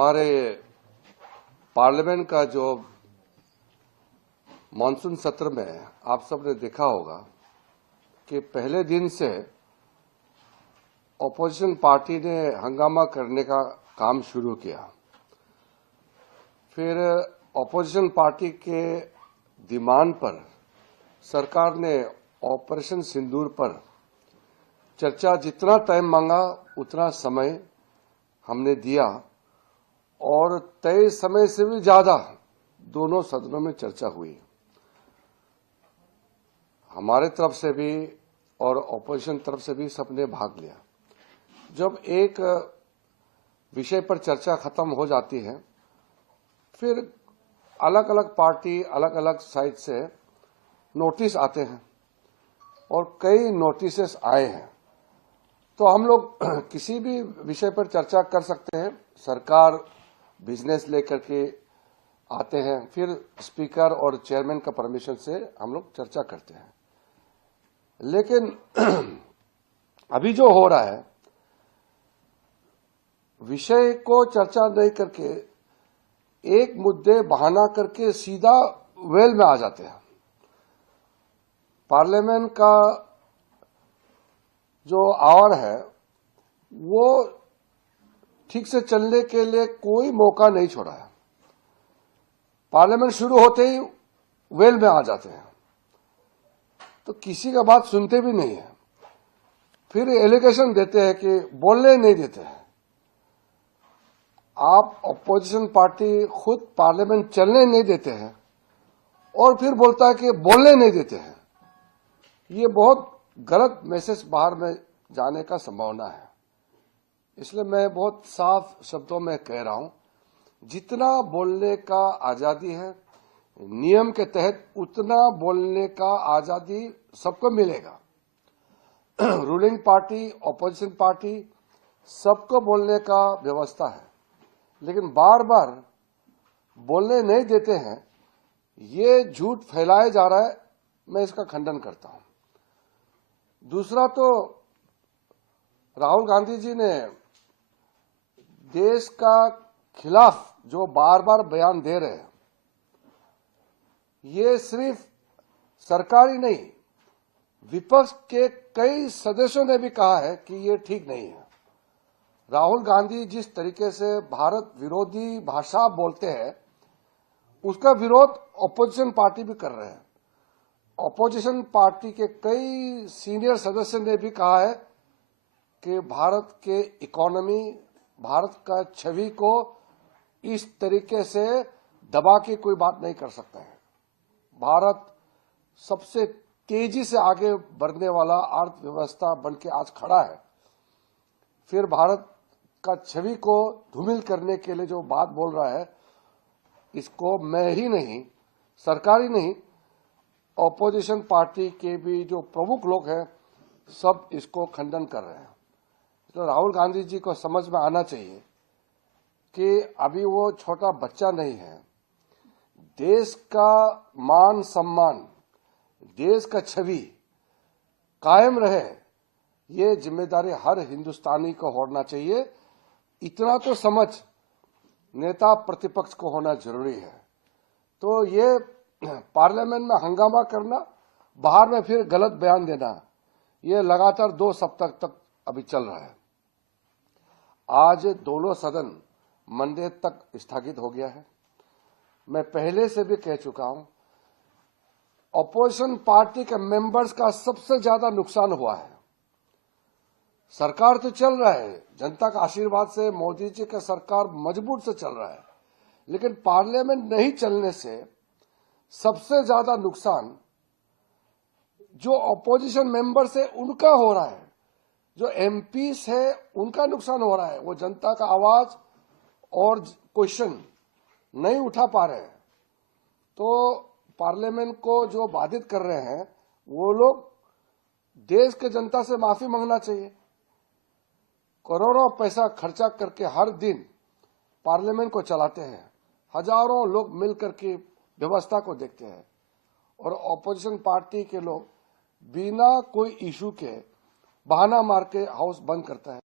हमारे पार्लियामेंट का जो मानसून सत्र में आप सबने देखा होगा कि पहले दिन से ऑपोजिशन पार्टी ने हंगामा करने का काम शुरू किया। फिर ऑपोजिशन पार्टी के डिमांड पर सरकार ने ऑपरेशन सिंदूर पर चर्चा जितना टाइम मांगा उतना समय हमने दिया और तय समय से भी ज्यादा दोनों सदनों में चर्चा हुई। हमारे तरफ से भी और ऑपोजिशन तरफ से भी सबने भाग लिया। जब एक विषय पर चर्चा खत्म हो जाती है फिर अलग अलग पार्टी अलग अलग साइड से नोटिस आते हैं और कई नोटिसेस आए हैं, तो हम लोग किसी भी विषय पर चर्चा कर सकते हैं। सरकार बिजनेस लेकर के आते हैं, फिर स्पीकर और चेयरमैन का परमिशन से हम लोग चर्चा करते हैं। लेकिन अभी जो हो रहा है, विषय को चर्चा नहीं करके एक मुद्दे बहाना करके सीधा वेल में आ जाते हैं। पार्लियामेंट का जो आवर है वो ठीक से चलने के लिए कोई मौका नहीं छोड़ा है। पार्लियामेंट शुरू होते ही वेल में आ जाते हैं, तो किसी का बात सुनते भी नहीं है। फिर एलिगेशन देते हैं कि बोलने नहीं देते हैं। आप ऑपोजिशन पार्टी खुद पार्लियामेंट चलने नहीं देते हैं और फिर बोलता है कि बोलने नहीं देते हैं। ये बहुत गलत मैसेज बाहर में जाने का संभावना है। इसलिए मैं बहुत साफ शब्दों में कह रहा हूं, जितना बोलने का आजादी है नियम के तहत उतना बोलने का आजादी सबको मिलेगा। रूलिंग पार्टी ऑपोजिशन पार्टी सबको बोलने का व्यवस्था है, लेकिन बार बार बोलने नहीं देते हैं, ये झूठ फैलाया जा रहा है। मैं इसका खंडन करता हूं। दूसरा, तो राहुल गांधी जी ने देश का खिलाफ जो बार बार बयान दे रहे हैं, ये सिर्फ सरकार ही नहीं, विपक्ष के कई सदस्यों ने भी कहा है कि ये ठीक नहीं है। राहुल गांधी जिस तरीके से भारत विरोधी भाषा बोलते हैं, उसका विरोध ऑपोजिशन पार्टी भी कर रहे हैं। ऑपोजिशन पार्टी के कई सीनियर सदस्य ने भी कहा है कि भारत के इकोनॉमी, भारत का छवि को इस तरीके से दबा के कोई बात नहीं कर सकता है। भारत सबसे तेजी से आगे बढ़ने वाला अर्थव्यवस्था बन के आज खड़ा है। फिर भारत का छवि को धूमिल करने के लिए जो बात बोल रहा है, इसको मैं ही नहीं, सरकार ही नहीं, ऑपोजिशन पार्टी के भी जो प्रमुख लोग हैं सब इसको खंडन कर रहे हैं। तो राहुल गांधी जी को समझ में आना चाहिए कि अभी वो छोटा बच्चा नहीं है। देश का मान सम्मान, देश का छवि कायम रहे, ये जिम्मेदारी हर हिंदुस्तानी को होना चाहिए। इतना तो समझ नेता प्रतिपक्ष को होना जरूरी है। तो ये पार्लियामेंट में हंगामा करना, बाहर में फिर गलत बयान देना, ये लगातार 2 सप्ताह तक अभी चल रहा है। आज दोनों सदन मंडे तक स्थगित हो गया है। मैं पहले से भी कह चुका हूं, ऑपोजिशन पार्टी के मेंबर्स का सबसे ज्यादा नुकसान हुआ है। सरकार तो चल रहा है, जनता का आशीर्वाद से मोदी जी का सरकार मजबूत से चल रहा है, लेकिन पार्लियामेंट नहीं चलने से सबसे ज्यादा नुकसान जो ऑपोजिशन मेंबर्स है उनका हो रहा है। जो एमपीस है उनका नुकसान हो रहा है। वो जनता का आवाज और क्वेश्चन नहीं उठा पा रहे हैं। तो पार्लियामेंट को जो बाधित कर रहे हैं वो लोग देश के जनता से माफी मांगना चाहिए। करोड़ों पैसा खर्चा करके हर दिन पार्लियामेंट को चलाते हैं, हजारों लोग मिलकर के व्यवस्था को देखते हैं, और ऑपोजिशन पार्टी के लोग बिना कोई इशू के बहाना मार के हाउस बंद करता है।